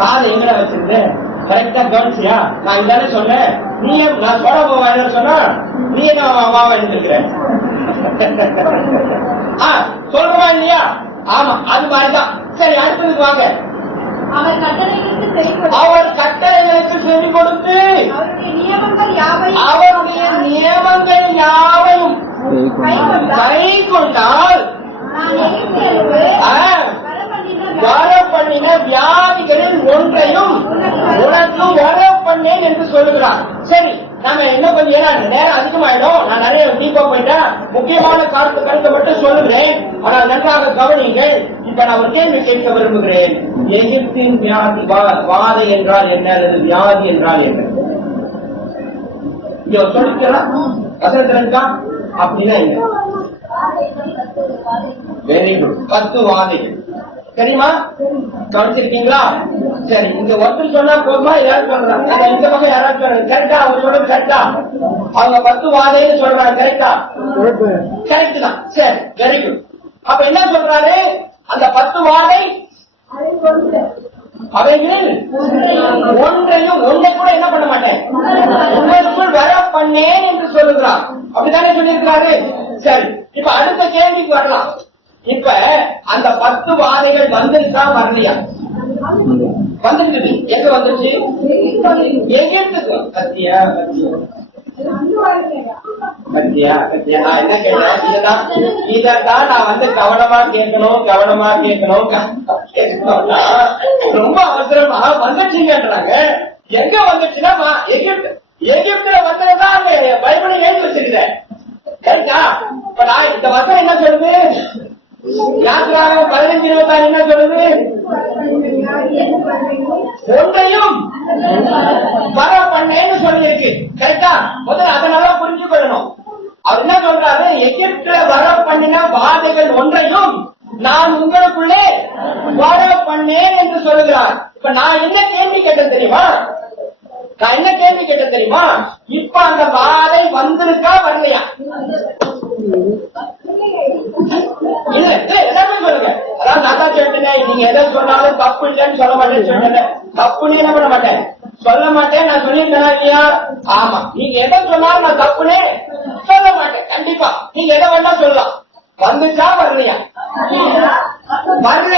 காதை எங்கட வச்சிருந்தேன் கரெக்டா கவனிச்சியா? நான் இதானே சொன்னேன், நீ நான் சோழ போவாயில சொன்னா நீ என்ன வாவா இருக்கிற சொல்றவா இல்லையா? ஆமா, அது மாதிரிதான். சரி, அடுத்ததுக்கு வாங்க. அவர் கட்டளைகளுக்கு செவி கொடுத்து அவருடைய நியமங்கள் யாவையும் கை கொண்டால் வர பண்ணின வியாதிகளில் ஒன்றையும் உனக்கு வர பண்ணேன் என்று சொல்லுகிறார். சரி, நாம என்ன கொஞ்சம் நேரம் அதிகமாயிடும், நான் நிறைய டீப்பா போயிட்டேன். முக்கியமான கருத்தை மட்டும் சொல்லுகிறேன், ஆனால் நன்றாக கவனிங்கள். இப்ப நான் ஒரு கேள்வி கேட்க விரும்புகிறேன். எகிப்தின் வியாதி வாதை என்றால் என்ன, அல்லது வியாதி என்றால் என்ன? இங்க சொல்லிக்கலாம் வசனத்திலா அப்படின்னா என்ன? Very good. 10 வாதைகள் தெரியுமா? கவனிச்சிருக்கீங்களா? சரி, இங்க ஒருத்தர் சொன்னா போதுமா? யாரும் சொல்றாங்க இந்த பக்கம் யாராவது சொல்றாங்க கரெக்டா? அவங்க சொல்றது கரெக்டா? அவங்க 10 வாதைன்னு சொல்றாங்க கரெக்டா? கரெக்ட் தான். சரி, வெரி குட். அப்ப என்ன சொல்றாரு? அந்த 10 வாதை அவைகள் ஒன்றையும் ஒன்றை கூட என்ன பண்ண மாட்டேன் உங்களுக்குள் வர பண்ணேன் என்று சொல்லுகிறார். அப்படித்தானே சொல்லியிருக்கிறாரு. சரி, இப்ப அடுத்த கேள்விக்கு வரலாம். இப்ப அந்த 10 வாதைகள் வந்துருக்கா வரலையா? வந்துருக்குது. எங்க வந்துருச்சு? எகிப்துக்கு. கத்தியா கத்தியா கத்தியா நான் என்ன கேட்டேன்? இதான் நான் வந்து கவனமா கேட்கணும் ரொம்ப அவசரமா வந்துச்சுங்கன்றாங்க. எங்க வந்துச்சுன்னா எகிப்துல வந்ததுதான் பைபிளை எழுதி வச்சிருக்கிறேன். சரிங்களா? இப்ப நான் இந்த வசனம் என்ன சொல்லுது? யாத்திராகம் 15:26 என்ன சொல்லுது? ஒன்றையும் வர பண்ணேன்னு சொல்லியிருக்கு. கரெக்டா? முதல்ல அதை நல்லா புரிஞ்சு கொள்ளணும். அவர் என்ன சொல்றாரு? எகிப்துல வர பண்ணின வாதைகள் ஒன்றையும் நான் உங்களுக்குள்ளே வர பண்ணேன் என்று சொல்லுகிறார். இப்ப நான் என்ன கேள்வி கேட்டேன் தெரியுமா? இப்ப அந்த வாதை வந்திருக்கா வரலையா? எல்லாமே சொல்லுங்க. அதான் நான் தான் சொல்லிட்டேன், நீங்க எதை சொன்னாலும் தப்பு இல்லைன்னு சொல்ல மாட்டேன்னு சொல்லிட்டேன். தப்புன்னு என்ன பண்ண மாட்டேன், சொல்ல மாட்டேன். நான் சொல்லியிருந்தேன் இல்லையா? ஆமா, நீங்க எதை சொன்னாலும் நான் தப்புன்னு சொல்ல மாட்டேன். கண்டிப்பா நீங்க எதை வேணா சொல்லலாம். வந்துச்சா வரலையா? வரல.